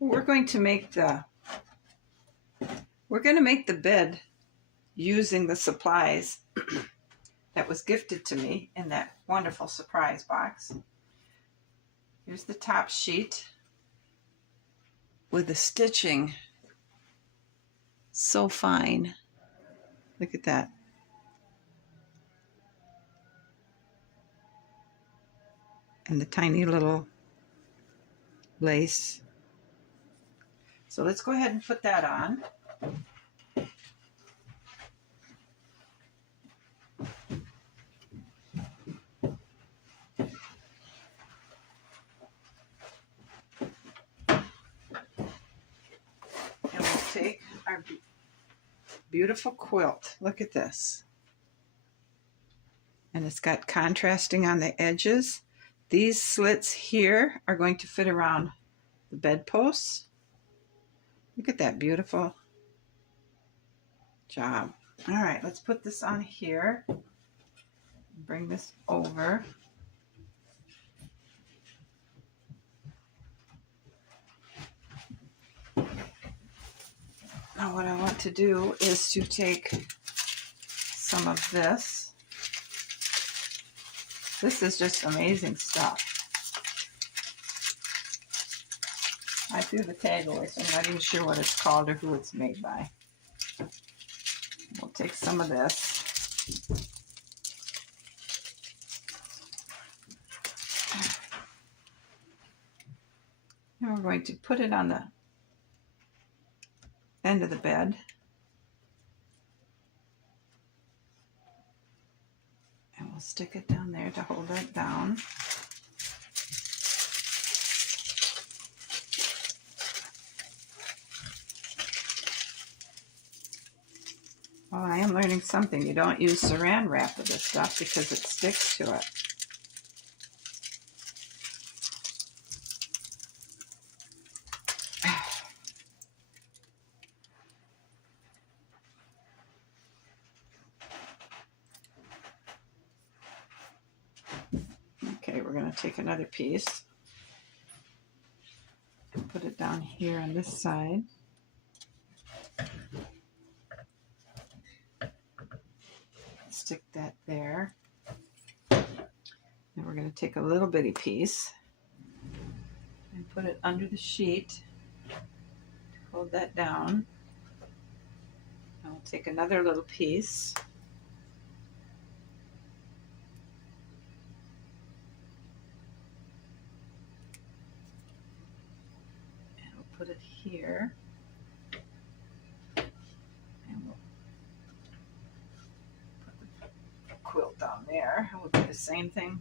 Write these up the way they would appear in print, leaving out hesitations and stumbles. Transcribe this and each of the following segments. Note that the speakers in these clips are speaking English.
We're going to make the bed using the supplies that was gifted to me in that wonderful surprise box. Here's the top sheet with the stitching so fine. Look at that. And the tiny little lace. So let's go ahead and put that on. And we'll take our beautiful quilt. Look at this. And it's got contrasting on the edges. These slits here are going to fit around the bedposts. Look at that beautiful job. All right, let's put this on here. Bring this over. Now what I want to do is to take some of this. This is just amazing stuff. I threw the tag away, so I'm not even sure what it's called or who it's made by. We'll take some of this. And we're going to put it on the end of the bed. And we'll stick it down there to hold it down. Well, I am learning something. You don't use saran wrap with this stuff because it sticks to it. Okay, we're going to take another piece and put it down here on this side. Stick that there. And we're going to take a little bitty piece and put it under the sheet to hold that down. And we'll take another little piece. And we'll put it here. Quilt down there. We'll do the same thing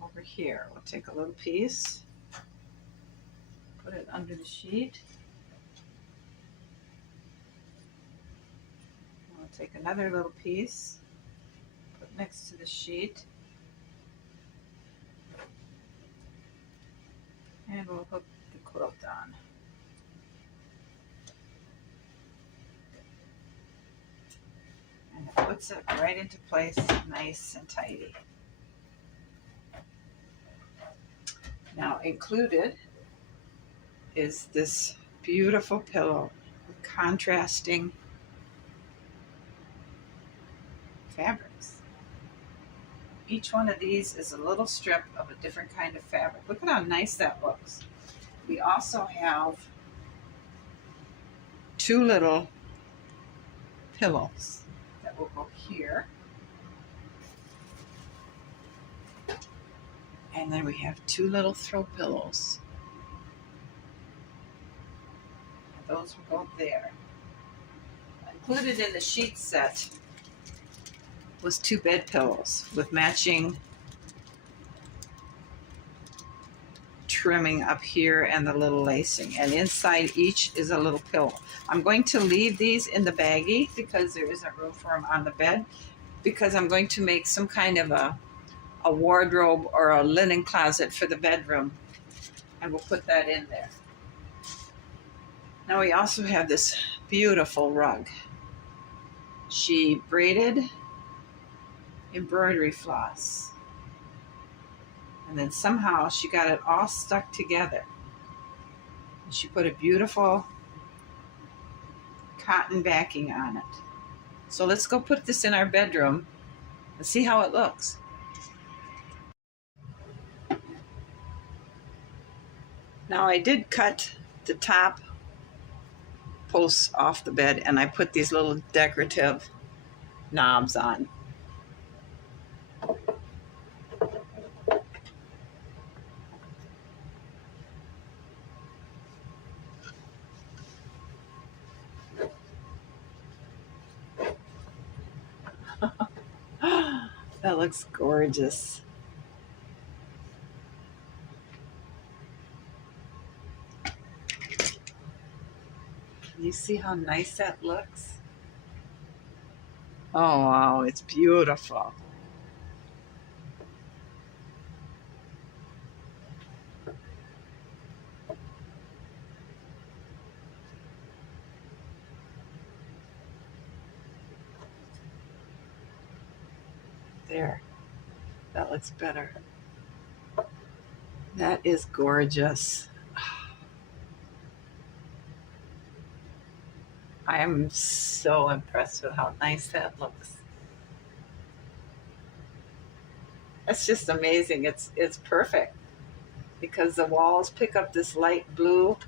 over here. We'll take a little piece, put it under the sheet. We'll take another little piece, put next to the sheet, and we'll hook the quilt on. And it puts it right into place, nice and tidy. Now included is this beautiful pillow with contrasting fabrics. Each one of these is a little strip of a different kind of fabric. Look at how nice that looks. We also have two little pillows that will go here. And then we have two little throw pillows. Those will go there. Included in the sheet set was two bed pillows with matching trimming up here and the little lacing. And inside each is a little pillow. I'm going to leave these in the baggie because there isn't room for them on the bed, because I'm going to make some kind of a wardrobe or a linen closet for the bedroom, and we'll put that in there. Now we also have this beautiful rug. She braided embroidery floss, and then somehow she got it all stuck together. She put a beautiful cotton backing on it. So let's go put this in our bedroom and see how it looks. Now I did cut the top posts off the bed and I put these little decorative knobs on. That looks gorgeous. Can you see how nice that looks? Oh wow, it's beautiful. There, that looks better. That is gorgeous. I am so impressed with how nice that looks. It's just amazing. It's perfect because the walls pick up this light blue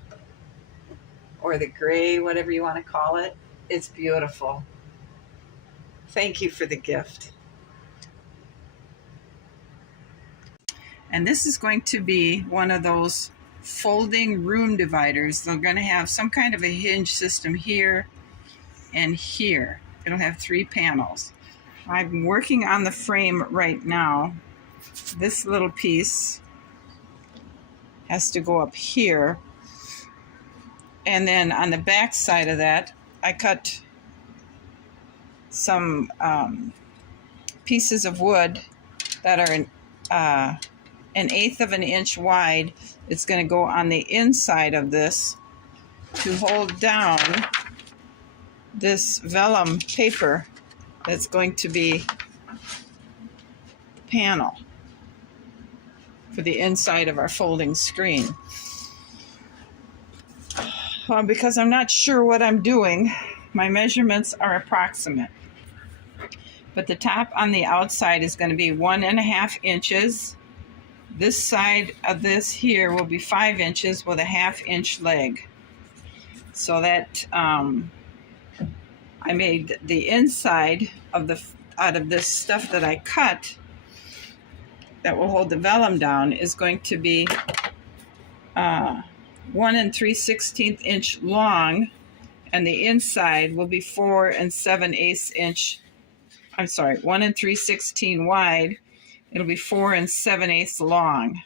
or the gray, whatever you want to call it. It's beautiful. Thank you for the gift. And this is going to be one of those folding room dividers. They're going to have some kind of a hinge system here and here. It'll have 3 panels. I'm working on the frame right now. This little piece has to go up here. And then on the back side of that, I cut some pieces of wood that are an eighth of an inch wide. It's going to go on the inside of this to hold down this vellum paper that's going to be panel for the inside of our folding screen. Well, because I'm not sure what I'm doing, my measurements are approximate. But the top on the outside is going to be 1.5 inches. This side of this here will be 5 inches with a 1/2 inch leg. So that I made the inside of out of this stuff that I cut that will hold the vellum down is going to be 1 3/16 inch long, and the inside will be 4 7/8 inch. I'm sorry, 1 3/16 wide. It'll be 4 7/8 long.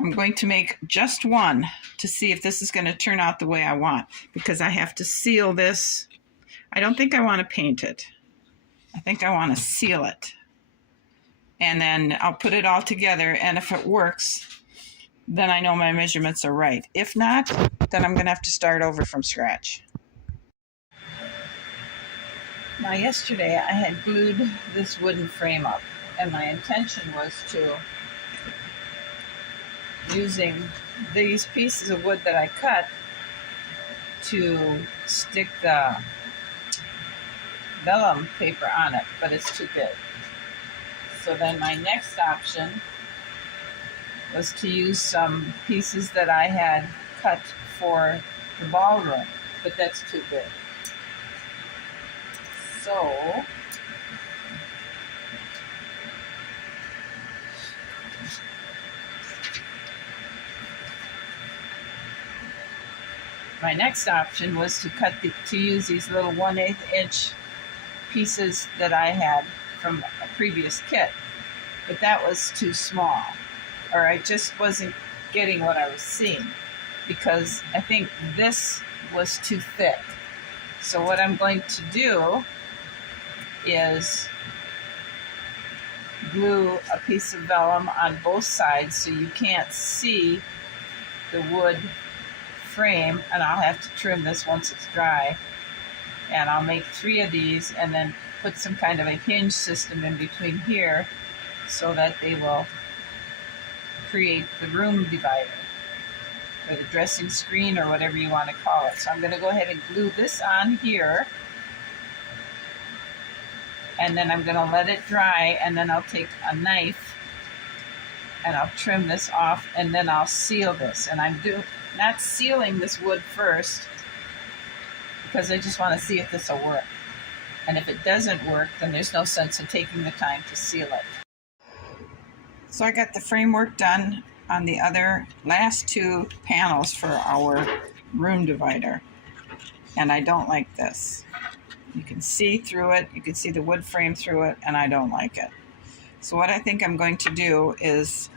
I'm going to make just one to see if this is going to turn out the way I want, because I have to seal this. I don't think I want to paint it. I think I want to seal it. And then I'll put it all together, and if it works, then I know my measurements are right. If not, then I'm going to have to start over from scratch. Now yesterday I had glued this wooden frame up, and my intention was to, using these pieces of wood that I cut, to stick the vellum paper on it, but it's too big. So then my next option was to use some pieces that I had cut for the ballroom, but that's too big. So my next option was to use these little 1/8 inch pieces that I had from a previous kit, but that was too small, or I just wasn't getting what I was seeing, because I think this was too thick. So what I'm going to do is glue a piece of vellum on both sides so you can't see the wood frame, and I'll have to trim this once it's dry. And I'll make 3 of these and then put some kind of a hinge system in between here so that they will create the room divider. or the dressing screen or whatever you want to call it. So I'm going to go ahead and glue this on here. And then I'm going to let it dry, and then I'll take a knife and I'll trim this off, and then I'll seal this. And I'm not sealing this wood first because I just want to see if this will work. And if it doesn't work, then there's no sense in taking the time to seal it. So I got the framework done on the last two panels for our room divider. And I don't like this. You can see through it, you can see the wood frame through it, and I don't like it. So what I think I'm going to do is,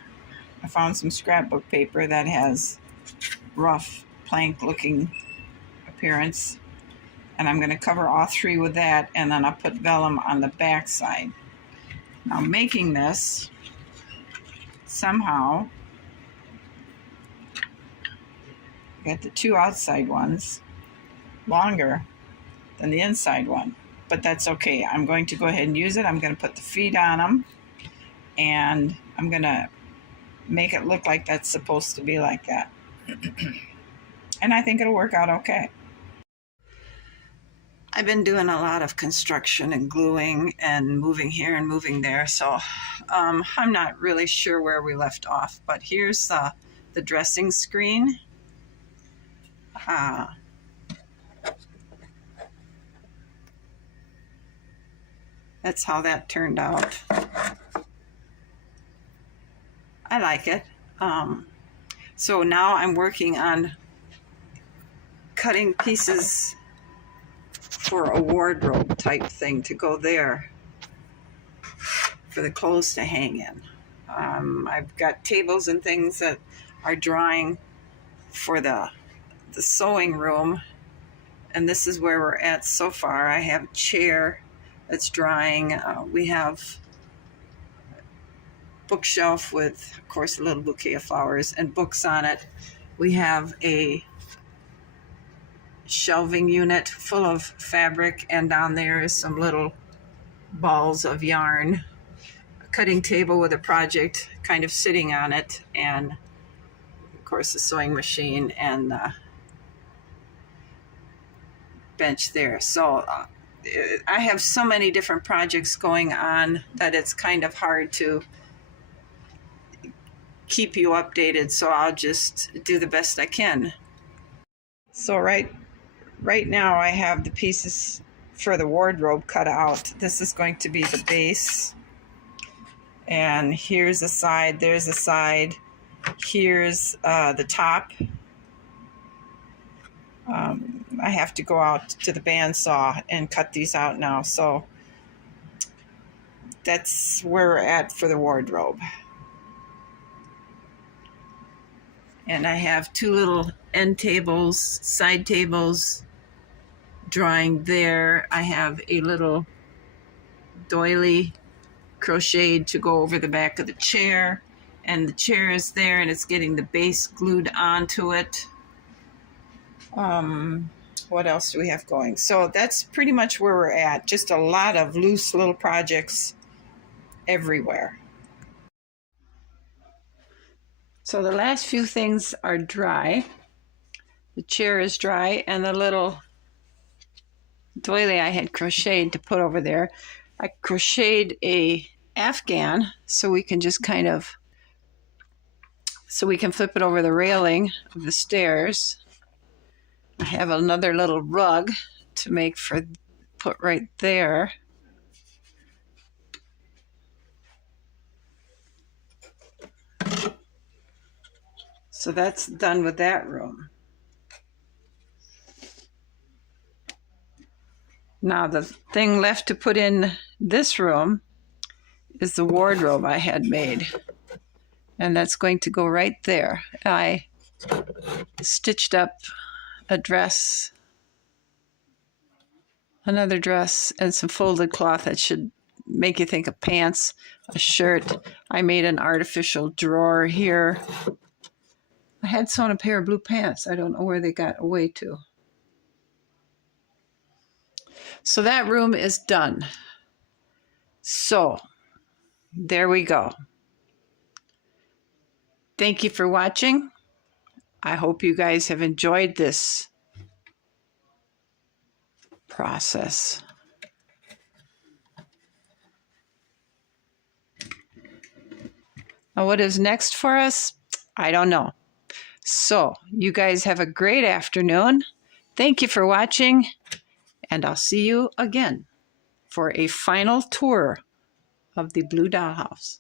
I found some scrapbook paper that has rough plank looking appearance, and I'm going to cover all three with that, and then I'll put vellum on the back side. Now making this, somehow, got the two outside ones longer than the inside one, but that's okay. I'm going to go ahead and use it. I'm going to put the feet on them, and I'm going to make it look like that's supposed to be like that. And I think it'll work out okay. I've been doing a lot of construction and gluing and moving here and moving there, so I'm not really sure where we left off, but here's the dressing screen. That's how that turned out. I like it. So now I'm working on cutting pieces for a wardrobe type thing to go there for the clothes to hang in. I've got tables and things that are drying for the sewing room, and this is where we're at so far. I have a chair that's drying. We have a bookshelf with, of course, a little bouquet of flowers and books on it. We have a shelving unit full of fabric, and down there is some little balls of yarn. A cutting table with a project kind of sitting on it, and of course the sewing machine and the bench there. So I have so many different projects going on that it's kind of hard to keep you updated, so I'll just do the best I can. So right now I have the pieces for the wardrobe cut out. This is going to be the base, and here's a side, there's a side, here's the top. I have to go out to the bandsaw and cut these out now, so that's where we're at for the wardrobe. And I have two little end tables, side tables drawing there. I have a little doily crocheted to go over the back of the chair, and the chair is there and it's getting the base glued onto it. What else do we have going? So that's pretty much where we're at. Just a lot of loose little projects everywhere. So the last few things are dry. The chair is dry, and the little doily I had crocheted to put over there. I crocheted a afghan so we can just kind of, so we can flip it over the railing of the stairs. I have another little rug to make for, put right there. So that's done with that room. Now the thing left to put in this room is the wardrobe I had made. And that's going to go right there. I stitched up a dress, another dress, and some folded cloth that should make you think of pants, a shirt. I made an artificial drawer here. I had sewn a pair of blue pants. I don't know where they got away to. So that room is done. So there we go. Thank you for watching. I hope you guys have enjoyed this process. Now, what is next for us? I don't know. So, you guys have a great afternoon. Thank you for watching, and I'll see you again for a final tour of the Blue Dollhouse.